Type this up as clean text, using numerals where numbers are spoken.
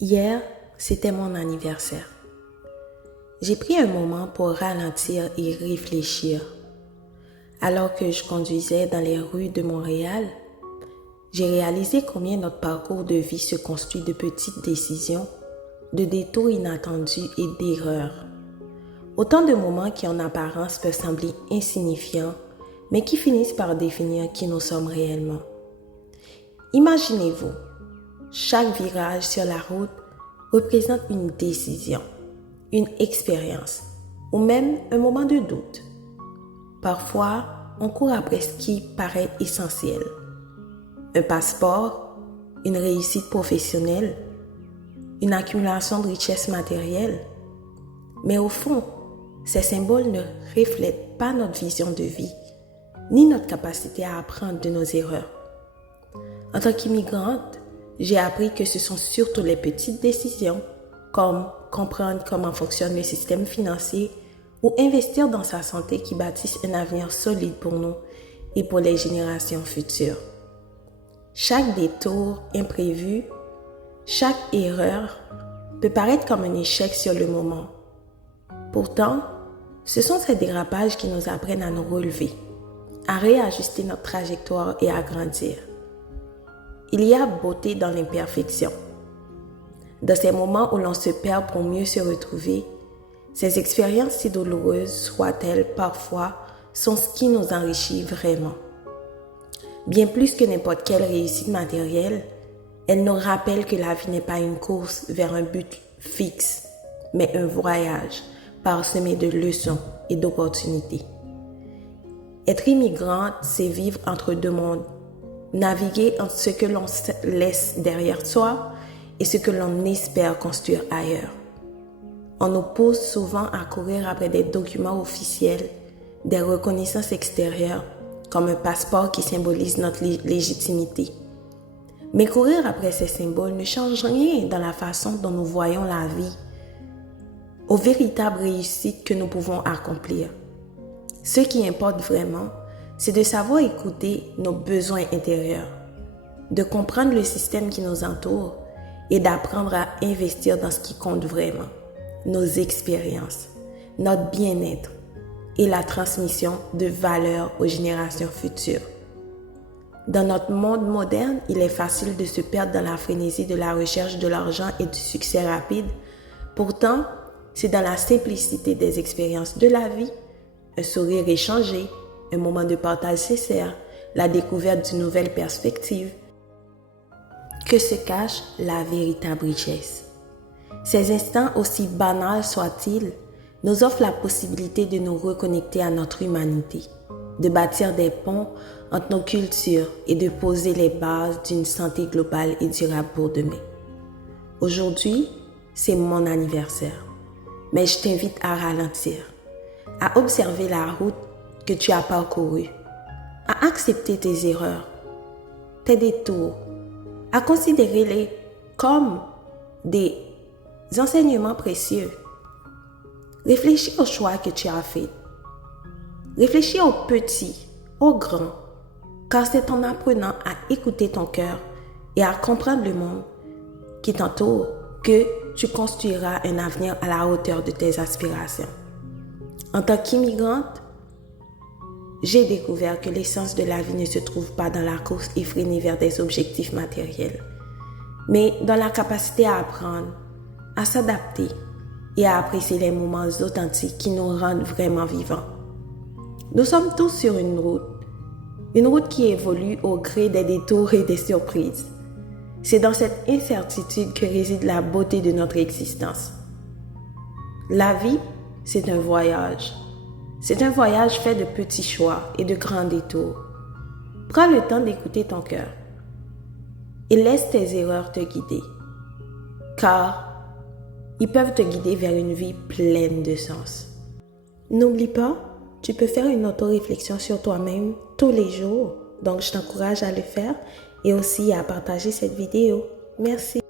Hier, c'était mon anniversaire. J'ai pris un moment pour ralentir et réfléchir. Alors que je conduisais dans les rues de Montréal, j'ai réalisé combien notre parcours de vie se construit de petites décisions, de détours inattendus et d'erreurs. Autant de moments qui en apparence peuvent sembler insignifiants, mais qui finissent par définir qui nous sommes réellement. Imaginez-vous, chaque virage sur la route représente une décision, une expérience ou même un moment de doute. Parfois, on court après ce qui paraît essentiel. Un passeport, une réussite professionnelle, une accumulation de richesses matérielles. Mais au fond, ces symboles ne reflètent pas notre vision de vie, ni notre capacité à apprendre de nos erreurs. En tant qu'immigrante, j'ai appris que ce sont surtout les petites décisions, comme comprendre comment fonctionne le système financier ou investir dans sa santé qui bâtissent un avenir solide pour nous et pour les générations futures. Chaque détour imprévu, chaque erreur peut paraître comme un échec sur le moment. Pourtant, ce sont ces dérapages qui nous apprennent à nous relever, à réajuster notre trajectoire et à grandir. Il y a beauté dans l'imperfection. Dans ces moments où l'on se perd pour mieux se retrouver, ces expériences si douloureuses soient-elles parfois, sont ce qui nous enrichit vraiment. Bien plus que n'importe quelle réussite matérielle, elles nous rappellent que la vie n'est pas une course vers un but fixe, mais un voyage parsemé de leçons et d'opportunités. Être immigrante, c'est vivre entre deux mondes, naviguer entre ce que l'on laisse derrière soi et ce que l'on espère construire ailleurs. On nous pousse souvent à courir après des documents officiels, des reconnaissances extérieures, comme un passeport qui symbolise notre légitimité. Mais courir après ces symboles ne change rien dans la façon dont nous voyons la vie, aux véritables réussites que nous pouvons accomplir. Ce qui importe vraiment, c'est de savoir écouter nos besoins intérieurs, de comprendre le système qui nous entoure et d'apprendre à investir dans ce qui compte vraiment, nos expériences, notre bien-être et la transmission de valeurs aux générations futures. Dans notre monde moderne, il est facile de se perdre dans la frénésie de la recherche de l'argent et du succès rapide. Pourtant, c'est dans la simplicité des expériences de la vie, un sourire échangé, un moment de partage sincère, la découverte d'une nouvelle perspective, que se cache la véritable richesse. Ces instants, aussi banals soient-ils, nous offrent la possibilité de nous reconnecter à notre humanité, de bâtir des ponts entre nos cultures et de poser les bases d'une santé globale et durable pour demain. Aujourd'hui, c'est mon anniversaire, mais je t'invite à ralentir, à observer la route que tu as parcourue, à accepter tes erreurs, tes détours, à considérer-les comme des enseignements précieux. Réfléchis aux choix que tu as faits. Réfléchis aux petits, aux grands, car c'est en apprenant à écouter ton cœur et à comprendre le monde qui t'entoure que tu construiras un avenir à la hauteur de tes aspirations. En tant qu'immigrante, j'ai découvert que l'essence de la vie ne se trouve pas dans la course effrénée vers des objectifs matériels, mais dans la capacité à apprendre, à s'adapter et à apprécier les moments authentiques qui nous rendent vraiment vivants. Nous sommes tous sur une route qui évolue au gré des détours et des surprises. C'est dans cette incertitude que réside la beauté de notre existence. La vie, c'est un voyage. C'est un voyage fait de petits choix et de grands détours. Prends le temps d'écouter ton cœur et laisse tes erreurs te guider, car ils peuvent te guider vers une vie pleine de sens. N'oublie pas, tu peux faire une auto-réflexion sur toi-même tous les jours, donc je t'encourage à le faire et aussi à partager cette vidéo. Merci.